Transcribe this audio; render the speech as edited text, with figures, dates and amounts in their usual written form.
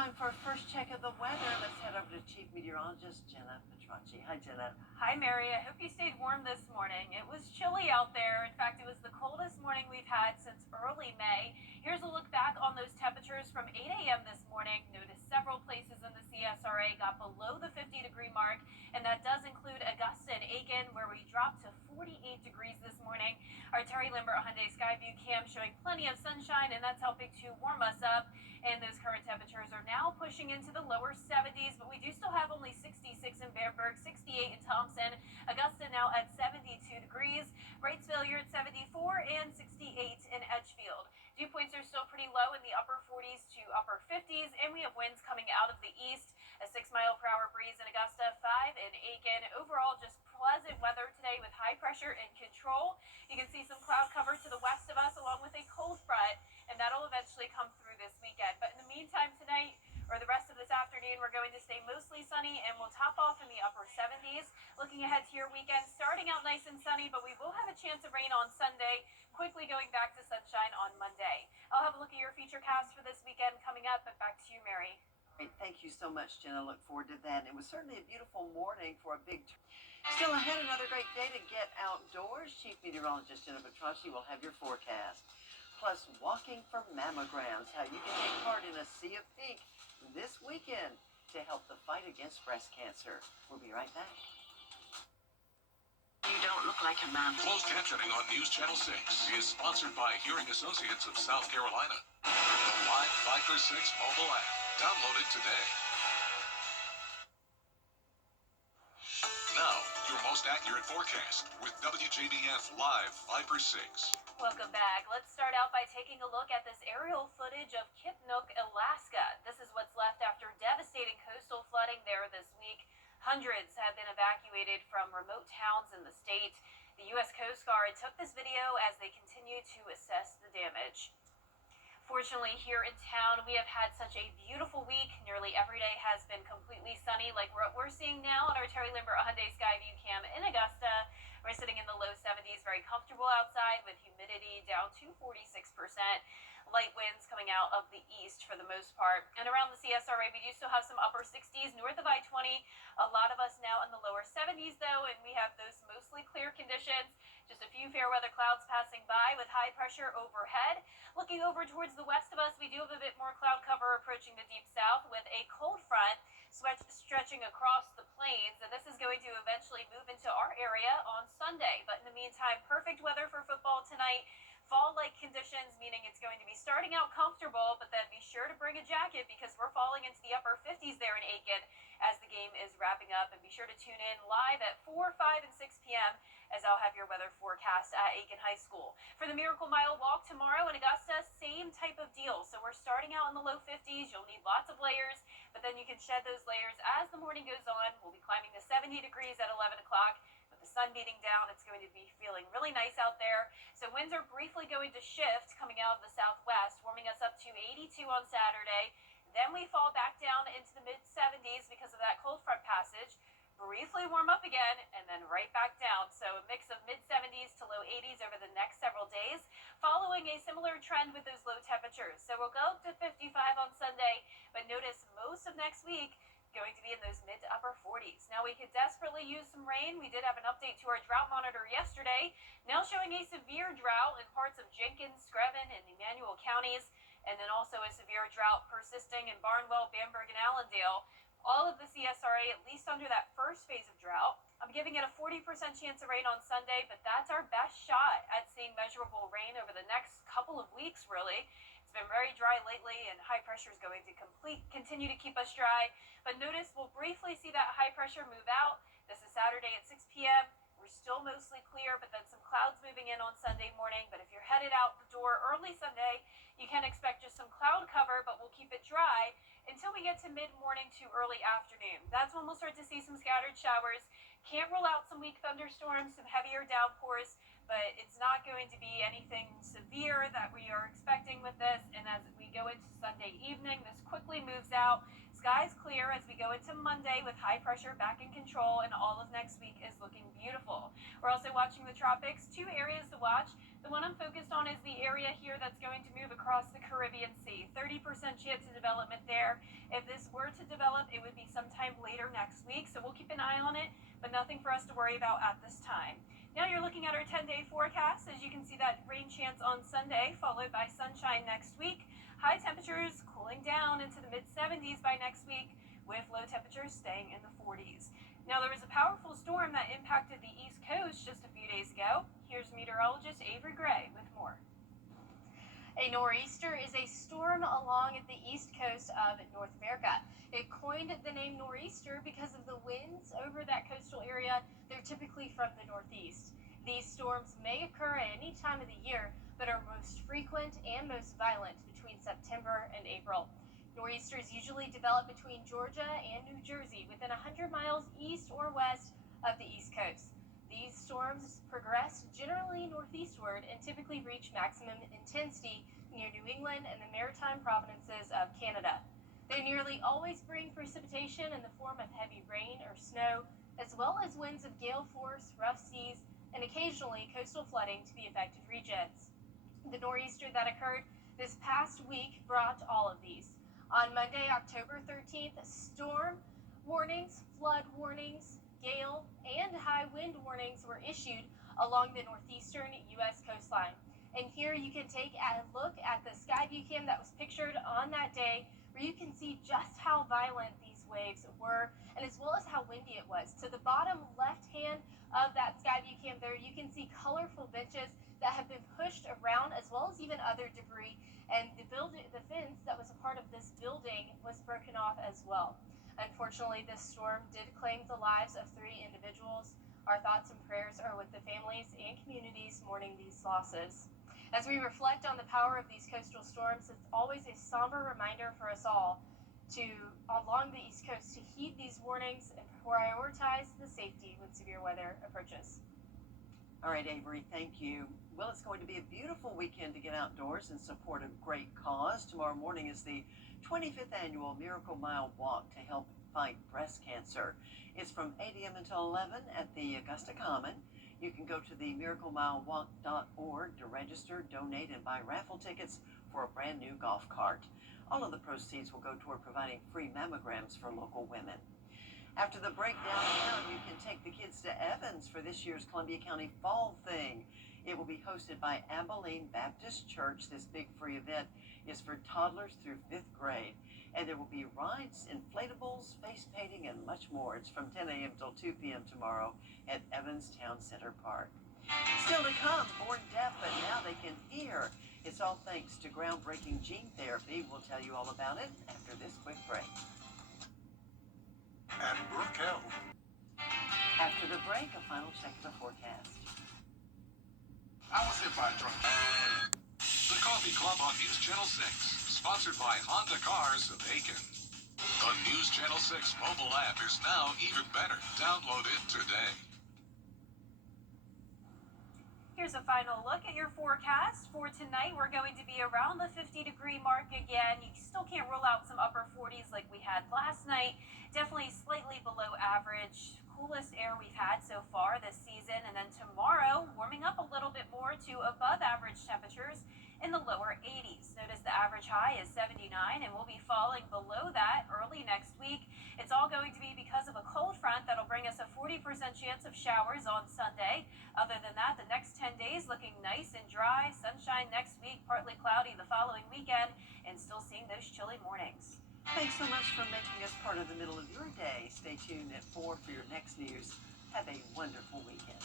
time for our first check of the weather. Let's head over to Chief Meteorologist Jenna Petracci. Hi, Jenna. Hi, Mary. I hope you stayed warm this morning. It was chilly out there. In fact, it was the coldest morning we've had since early May. Here's a look back on those temperatures from 8 a.m. this morning. Notice several places in the CSRA got below the 50-degree mark, and that does include Augusta and Aiken, where we dropped to 48 degrees this morning. Our Terry Lambert Hyundai Skyview cam showing plenty of sunshine, and that's helping to warm us up. And those current temperatures are now pushing into the lower 70s, but we do still have only 66 in Bamberg, 68 in Thompson, Augusta now at 72 degrees, Wrightsville you're at 74, and 68 in Edgefield. Dew points are still pretty low in the upper 40s to upper 50s, and we have winds coming out of the east, a 6-mile-per-hour breeze in Augusta, 5 in Aiken. Overall, just pleasant weather today with high pressure in control. You can see some cloud cover to the west of us along with a cold front, and that'll eventually come through this weekend. But in the meantime tonight, or the rest of this afternoon, we're going to stay mostly sunny and we'll top off in the upper 70s. Looking ahead to your weekend, starting out nice and sunny, but we will have a chance of rain on Sunday, quickly going back to sunshine on Monday. I'll have a look at your futurecast for this weekend coming up, but back to you, Mary. Great. Thank you so much, Jenna. Look forward to that. It was certainly a beautiful morning for a big Still ahead, another great day to get outdoors. Chief Meteorologist Jenna Petracci will have your forecast. Plus, walking for mammograms, how you can take part in a Sea of Pink this weekend to help the fight against breast cancer. We'll be right back. You don't look like a man. Closed captioning on News Channel 6 is sponsored by Hearing Associates of South Carolina. The Live 5 for 6 mobile app. Download it today. Now, your most accurate forecast with WJBF Live 5 for 6. Welcome back. Let's start out by taking a look at this aerial footage of Kipnook, Alaska. This is what's left after devastating coastal flooding there this week. Hundreds have been evacuated from remote towns in the state. The U.S. Coast Guard took this video as they continue to assess the damage. Fortunately, here in town, we have had such a beautiful week. Nearly every day has been completely sunny, like what we're seeing now on our Terry Lambert Hyundai Skyview cam in Augusta. We're sitting in the low 70s, very comfortable outside with humidity down to 46%. Light winds coming out of the east for the most part. And around the CSRA, we do still have some upper 60s north of I-20. A lot of us now in the lower 70s, though, and we have those mostly clear conditions. Just a few fair weather clouds passing by with high pressure overhead. Looking over towards the west of us, we do have a bit more cloud cover approaching the deep south with a cold front stretching across the plains, and this is going to eventually move into our area on Sunday. But in the meantime, perfect weather for football tonight. Fall-like conditions, meaning it's going to be starting out comfortable, but then be sure to bring a jacket because we're falling into the upper 50s there in Aiken as the game is wrapping up. And be sure to tune in live at 4, 5, and 6 p.m. as I'll have your weather forecast at Aiken High School. For the Miracle Mile Walk tomorrow in Augusta, same type of deal. So we're starting out in the low 50s. You'll need lots of layers, but then you can shed those layers as the morning goes on. We'll be climbing to 70 degrees at 11 o'clock. The sun beating down, it's going to be feeling really nice out there. So winds are briefly going to shift coming out of the southwest, warming us up to 82 on Saturday. Then we fall back down into the mid-70s because of that cold front passage. Briefly warm up again, and then right back down. So a mix of mid-70s to low 80s over the next several days, following a similar trend with those low temperatures. So we'll go up to 55 on Sunday, but notice most of next week going to be in those mid to upper 40s. Now, we could desperately use some rain. We did have an update to our drought monitor yesterday, now showing a severe drought in parts of Jenkins, Screven, and Emmanuel counties, and then also a severe drought persisting in Barnwell, Bamberg, and Allendale. All of the CSRA, at least under that first phase of drought. I'm giving it a 40% chance of rain on Sunday, but that's our best shot at seeing measurable rain over the next couple of weeks, really. It's been very dry lately, and high pressure is going to continue to keep us dry. But notice we'll briefly see that high pressure move out. This is Saturday at 6 p.m. We're still mostly clear, but then some clouds moving in on Sunday morning. But if you're headed out the door early Sunday, you can expect just some cloud cover, but we'll keep it dry until we get to mid-morning to early afternoon. That's when we'll start to see some scattered showers. Can't rule out some weak thunderstorms, some heavier downpours, but it's not going to be anything severe that we are expecting with this. And as we go into Sunday evening, this quickly moves out. Skies clear as we go into Monday with high pressure back in control, and all of next week is looking beautiful. We're also watching the tropics. Two areas to watch. The one I'm focused on is the area here that's going to move across the Caribbean Sea. 30% chance of development there. If this were to develop, it would be sometime later next week, so we'll keep an eye on it, but nothing for us to worry about at this time. Now you're looking at our 10-day forecast. As you can see, that rain chance on Sunday, followed by sunshine next week. High temperatures cooling down into the mid-70s by next week, with low temperatures staying in the 40s. Now, there was a powerful storm that impacted the East Coast just a few days ago. Here's meteorologist Avery Gray with more. A nor'easter is a storm along the east coast of North America. It coined the name nor'easter because of the winds over that coastal area. They're typically from the northeast. These storms may occur at any time of the year, but are most frequent and most violent between September and April. Nor'easters usually develop between Georgia and New Jersey, within 100 miles east or west of the East Coast. These storms progress generally northeastward and typically reach maximum intensity near New England and the maritime provinces of Canada. They nearly always bring precipitation in the form of heavy rain or snow, as well as winds of gale force, rough seas, and occasionally coastal flooding to the affected regions. The nor'easter that occurred this past week brought all of these. On Monday, October 13th, storm warnings, flood warnings, gale, and high wind warnings were issued along the northeastern U.S. coastline. And here you can take a look at the sky view cam that was pictured on that day, where you can see just how violent these waves were, and as well as how windy it was. To the bottom left hand of that sky view cam there, you can see colorful benches that have been pushed around, as well as even other debris. And the fence that was a part of this building was broken off as well. Unfortunately, this storm did claim the lives of 3 individuals. Our thoughts and prayers are with the families and communities mourning these losses. As we reflect on the power of these coastal storms, it's always a somber reminder for us all along the East Coast, to heed these warnings and prioritize the safety when severe weather approaches. All right, Avery, thank you. Well, it's going to be a beautiful weekend to get outdoors and support a great cause. Tomorrow morning is the 25th annual Miracle Mile Walk to help fight breast cancer. It's from 8 a.m. until 11 at the Augusta Common. You can go to the miraclemilewalk.org to register, donate, and buy raffle tickets for a brand new golf cart. All of the proceeds will go toward providing free mammograms for local women. After the break downtown, you can take the kids to Evans for this year's Columbia County Fall Thing. It will be hosted by Abilene Baptist Church. This big free event is for toddlers through 5th grade. And there will be rides, inflatables, face painting, and much more. It's from 10 a.m. till 2 p.m. tomorrow at Evans Town Center Park. Still to come, born deaf, but now they can hear. It's all thanks to groundbreaking gene therapy. We'll tell you all about it after this quick break. And Brooke Health. After the break, a final check of the forecast. I was hit by a truck. The Coffee Club on News Channel 6, sponsored by Honda Cars of Aiken. The News Channel 6 mobile app is now even better. Download it today. Here's a final look at your forecast. For tonight, we're going to be around the 50-degree mark again. You still can't rule out some upper 40s like we had last night. Definitely slightly below average. Coolest air we've had so far this season. And then tomorrow, warming up a little bit more to above average temperatures in the lower 80s. Notice the average high is 79, and we'll be falling below that early next week. It's all going to be because of a cold front that'll bring us a 40% chance of showers on Sunday. Other than that, the next 10 days looking nice and dry. Sunshine next week, partly cloudy the following weekend, and still seeing those chilly mornings. Thanks so much for making us part of the middle of your day. Stay tuned at 4 for your next news. Have a wonderful weekend.